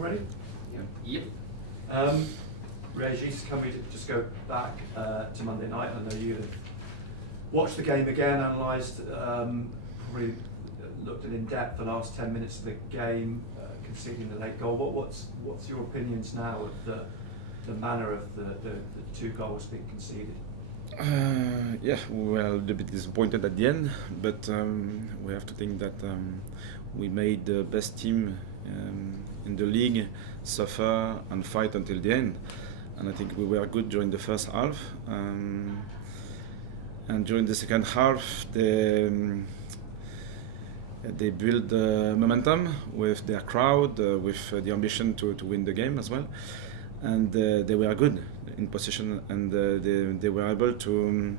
ready? Yep. Régis, can we just go back to Monday night? I know you have watched the game again, analysed, probably looked at in depth the last 10 minutes of the game, conceding the late goal. What's your opinions now of the manner of the two goals being conceded? Yeah, we were a little bit disappointed at the end, but we have to think that we made the best team in the league suffer and fight until the end. And I think we were good during the first half. And during the second half, they built momentum with their crowd, with the ambition to win the game as well. And they were good in position, and they were able to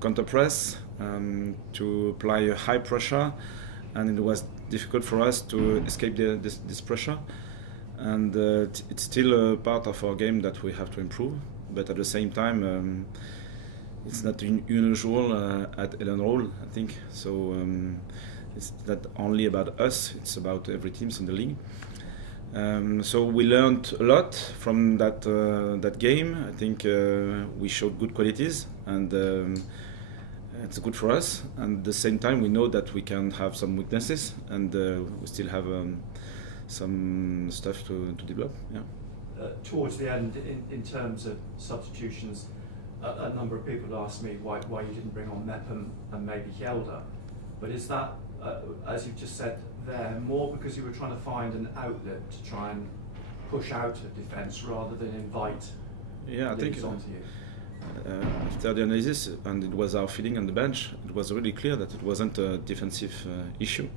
counter-press, to apply a high pressure, and it was difficult for us to escape this pressure. And it's still a part of our game that we have to improve, but at the same time, it's not unusual at Ellen Roll, I think. So it's not only about us; it's about every team in the league. So we learned a lot from that game. I think we showed good qualities, and it's good for us. And at the same time, we know that we can have some weaknesses, and we still have some stuff to develop. Yeah. Towards the end, in terms of substitutions, a number of people asked me why you didn't bring on Mepham and maybe Hjelde. But is that, as you've just said there, more because you were trying to find an outlet to try and push out a defence rather than invite leads onto you? After the analysis, and it was our feeling on the bench, it was really clear that it wasn't a defensive issue.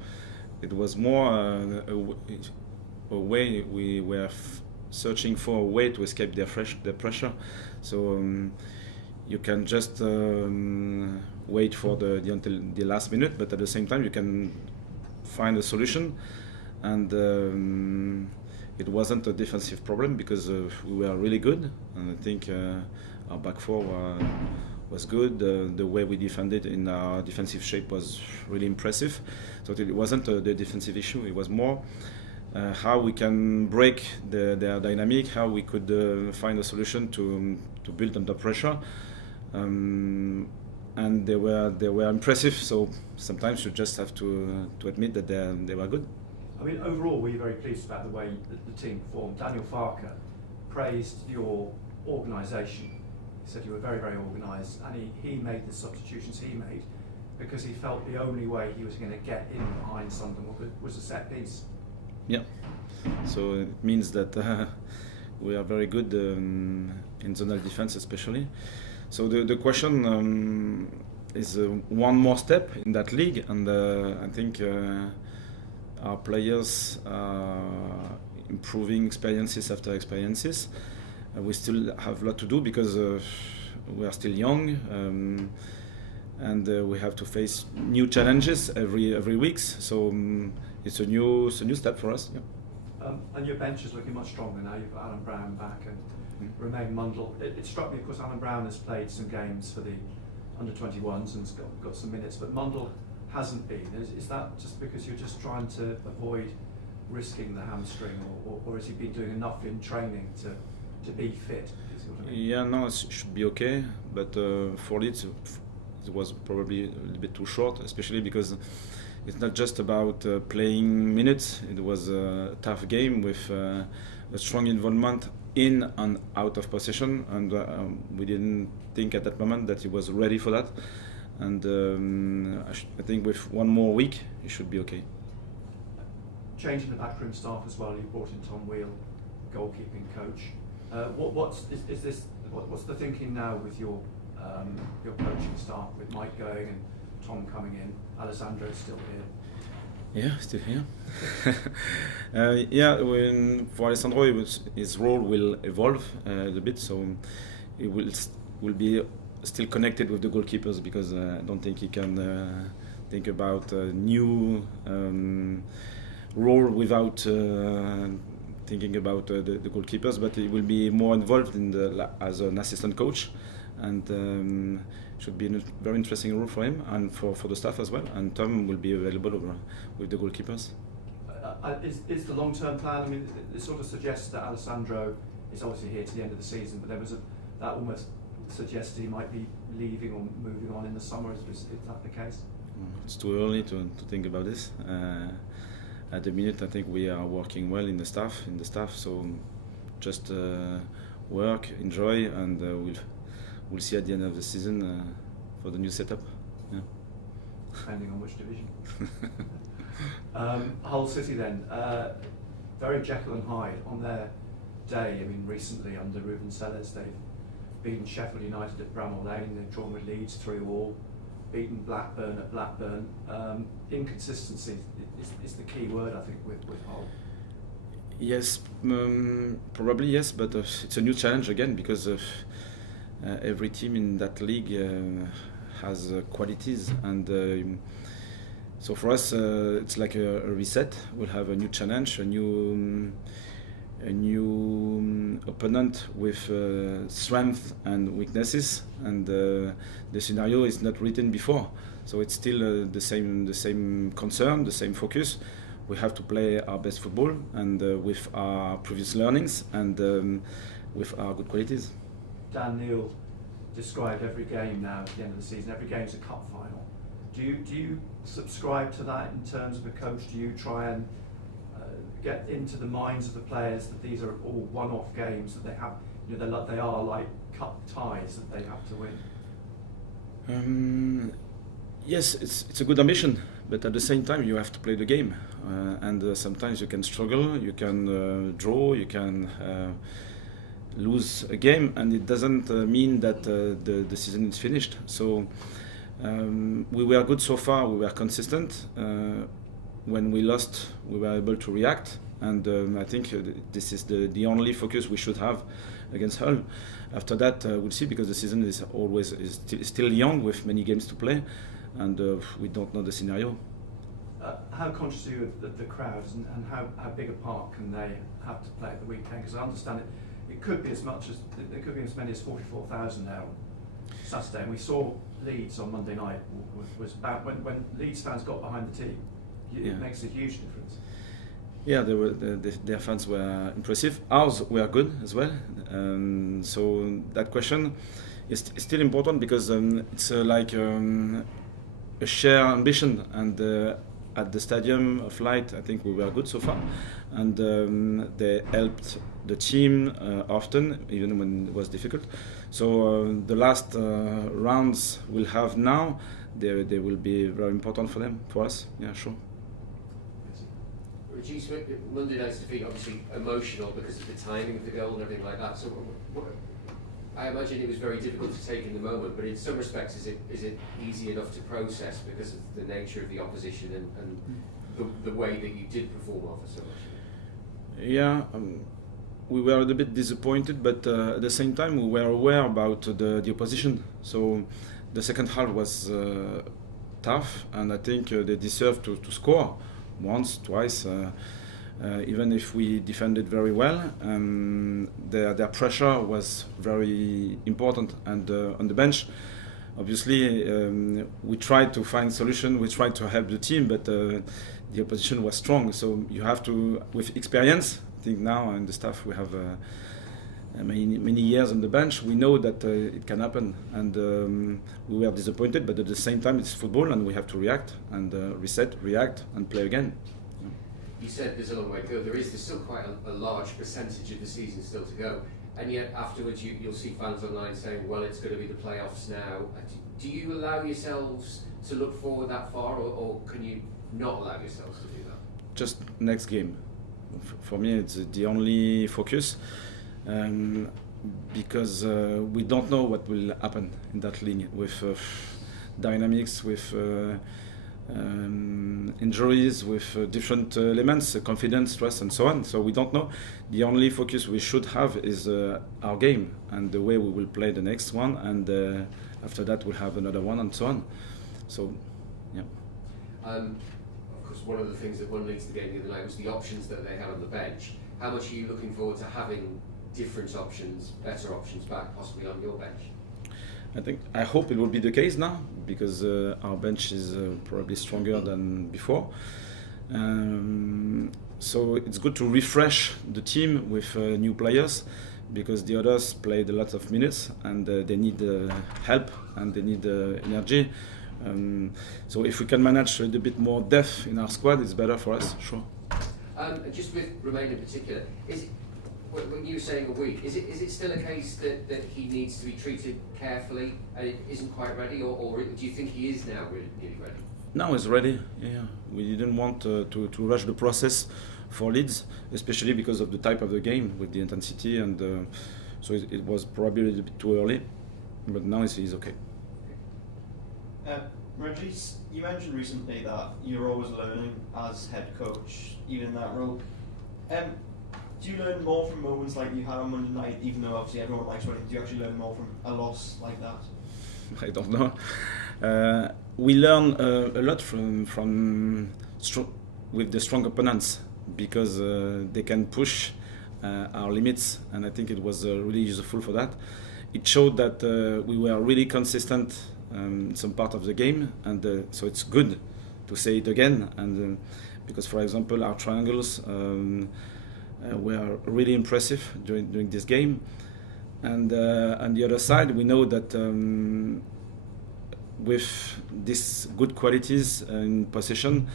It was more a way we were searching for a way to escape the pressure. So you can just wait for until the last minute, but at the same time you can find a solution. And it wasn't a defensive problem because we were really good, and I think our back four was good. The way we defended in our defensive shape was really impressive. So it wasn't the defensive issue. It was more how we can break their dynamic, how we could find a solution to build under pressure. And they were impressive. So sometimes you just have to admit that they were good. I mean, overall, were you very pleased about the way the team performed? Daniel Farker praised your organisation. He said you were very, very organised, and he made the substitutions he made because he felt the only way he was going to get in behind Sunderland was a set piece. Yeah, so it means that we are very good in zonal defense, especially. So the question is one more step in that league, and I think our players are improving experiences after experiences. We still have a lot to do because we are still young, and we have to face new challenges every week. So it's a new step for us. Yeah. And your bench is looking much stronger now. You've got Alan Brown back and Romain Mundle. It struck me, of course, Alan Brown has played some games for the under-21s and has got some minutes, but Mundle hasn't been. Is that just because you're just trying to avoid risking the hamstring, or has he been doing enough in training to be fit? I mean? Yeah, no, it should be okay, but for Leeds it was probably a little bit too short, especially because it's not just about playing minutes. It was a tough game with a strong involvement in and out of possession, and we didn't think at that moment that he was ready for that. And I think with one more week, he should be okay. Changing the backroom staff as well. You brought in Tom Wheel, goalkeeping coach. What's the thinking now with your coaching staff, with Mike going and Tom coming in? Alessandro is still here. Yeah, still here. For Alessandro, his role will evolve a little bit, so he will be still connected with the goalkeepers, because I don't think he can think about a new role without thinking about the goalkeepers. But he will be more involved as an assistant coach, and should be a very interesting role for him and for the staff as well. And Tom will be available with the goalkeepers. Is the long-term plan? I mean, it sort of suggests that Alessandro is obviously here to the end of the season, but that almost suggests he might be leaving or moving on in the summer. Is that the case? It's too early to think about this. At the minute, I think we are working well in the staff. So just work, enjoy, and we'll see at the end of the season for the new setup. Yeah. Depending on which division. Hull City then, very Jekyll and Hyde on their day. I mean, recently under Ruben Sellers, they've beaten Sheffield United at Bramall Lane, they've drawn with Leeds 3-3, beaten Blackburn at Blackburn. Inconsistency is the key word, I think, with Hull. Yes, probably yes, but it's a new challenge again because every team in that league has qualities, and so for us it's like a reset. We'll have a new challenge, a new opponent with strengths and weaknesses, and the scenario is not written before, so it's still the same concern, the same focus. We have to play our best football, and with our previous learnings, and with our good qualities. Dan Neil described every game now at the end of the season, every game's a cup final. Do you subscribe to that in terms of a coach? Do you try and get into the minds of the players that these are all one-off games, that they have, they are like cup ties that they have to win? Yes, it's a good ambition, but at the same time you have to play the game, and sometimes you can struggle, you can draw, you can lose a game, and it doesn't mean that the season is finished. So we were good so far, we were consistent. When we lost, we were able to react, and I think this is the only focus we should have against Hull. After that, we'll see, because the season is still young with many games to play, and we don't know the scenario. How conscious are you of the crowds, and how big a part can they have to play at the weekend? Because I understand it could be as many as 44,000 there on Saturday, and we saw Leeds on Monday night was about when Leeds fans got behind the team. It makes a huge difference. Yeah, their fans were impressive. Ours were good as well. So that question is still important, because it's like a shared ambition. And at the Stadium of Light, I think we were good so far, and they helped the team often, even when it was difficult. So the last rounds we'll have now, they will be very important for us. Yeah, sure. Régis, Monday night's defeat, obviously emotional because of the timing of the goal and everything like that. So I imagine it was very difficult to take in the moment, but in some respects, is it easy enough to process because of the nature of the opposition and the way that you did perform after so much? Yeah, we were a little bit disappointed, but at the same time we were aware about the opposition. So the second half was tough, and I think they deserved to score once, twice. Even if we defended very well, their pressure was very important. And on the bench, obviously, we tried to find solution. We tried to help the team, but the opposition was strong. So you have to, with experience, I think now in the staff we have many years on the bench. We know that it can happen, and we were disappointed. But at the same time, it's football, and we have to react and reset, react, and play again. You said there's a long way to go. There's still quite a large percentage of the season still to go, and yet afterwards you'll see fans online saying, well, it's going to be the playoffs now. Do you allow yourselves to look forward that far, or can you not allow yourselves to do that? Just next game. For me, it's the only focus, because we don't know what will happen in that league with dynamics, with injuries, with different elements, confidence, stress, and so on. So we don't know. The only focus we should have is our game and the way we will play the next one, and after that we'll have another one, and so on. So, yeah. Of course, one of the things that won Leeds the game the other night was the options that they had on the bench. How much are you looking forward to having different options, better options back, possibly on your bench? I hope it will be the case now, because our bench is probably stronger than before. So it's good to refresh the team with new players, because the others played a lot of minutes and they need help and they need energy. So if we can manage a little bit more depth in our squad, it's better for us, sure. Just with Romain in particular, is it, when you were saying a week, is it still a case that he needs to be treated carefully and it isn't quite ready, or do you think he is now really ready? Now he's ready. Yeah, we didn't want to rush the process for Leeds, especially because of the type of the game with the intensity, and so it was probably a little bit too early. But now he's okay. Régis, you mentioned recently that you're always learning as head coach, even in that role. Do you learn more from moments like you had on Monday night, even though obviously everyone likes winning? Do you actually learn more from a loss like that? I don't know. We learn a lot with the strong opponents, because they can push our limits, and I think it was really useful for that. It showed that we were really consistent in some part of the game, and so it's good to say it again. And because, for example, our triangles were really impressive during this game, and on the other side, we know that with these good qualities in possession,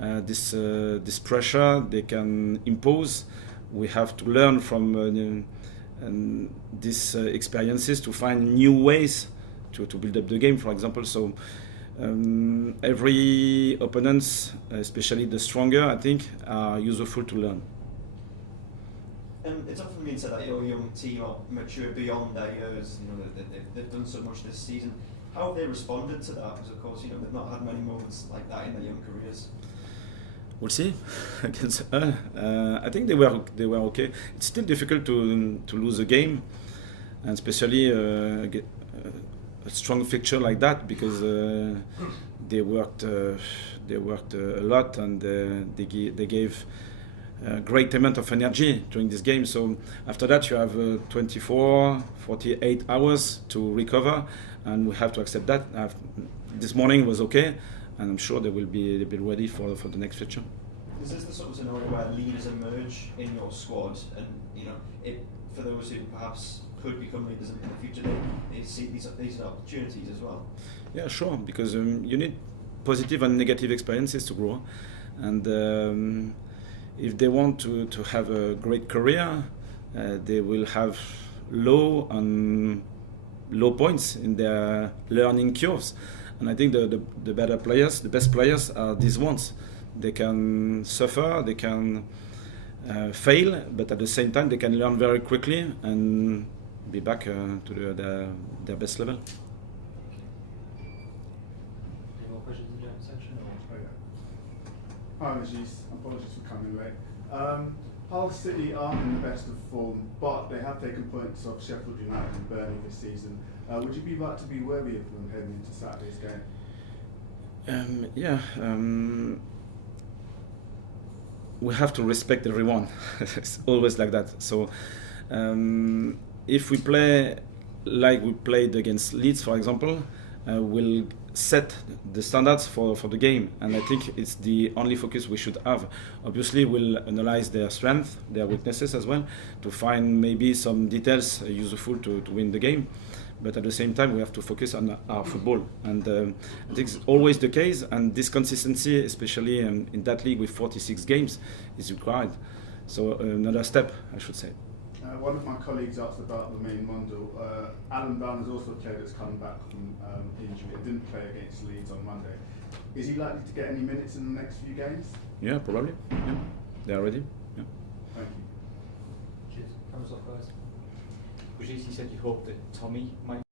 this pressure they can impose, we have to learn from these experiences to find new ways to build up the game, for example. So every opponent, especially the stronger, I think, are useful to learn. And it's often been said that your young team are mature beyond their years. You know, they've done so much this season. How have they responded to that? Because of course, you know, they've not had many moments like that in their young careers. We'll see. Against I think they were okay. It's still difficult to lose a game, and especially a strong fixture like that, because they worked a lot, and they gave a great amount of energy during this game. So after that, you have 24, 48 hours to recover, and we have to accept that. This morning was okay, and I'm sure they will be ready for the next fixture. Is this the sort of scenario where leaders emerge in your squad, and you know, for those who perhaps could become leaders in the future, they see these opportunities as well? Yeah, sure, because you need positive and negative experiences to grow, and if they want to have a great career, they will have low points in their learning curves. And I think the better players, the best players, are these ones. They can suffer, they can fail, but at the same time they can learn very quickly and be back to their best level. Any more questions in the general section? Hi Régis, apologies for coming late. Hull City aren't in the best of form, but they have taken points off Sheffield United and Burnley this season. Would you be like to be wary of them heading into Saturday's game? We have to respect everyone. It's always like that. So if we play like we played against Leeds, for example, we'll set the standards for the game, and I think it's the only focus we should have. Obviously, we'll analyze their strengths, their weaknesses as well, to find maybe some details useful to win the game. But at the same time, we have to focus on our football, and I think it's always the case. And this consistency, especially in that league with 46 games, is required. So another step, I should say. One of my colleagues asked about Romain Mundle. Alan Brown is also a player that's come back from injury and didn't play against Leeds on Monday. Is he likely to get any minutes in the next few games? Yeah, probably. Yeah. They are ready. Yeah. Thank you. Cheers. Cameras off, guys. Régis, you said you hoped that Tommy might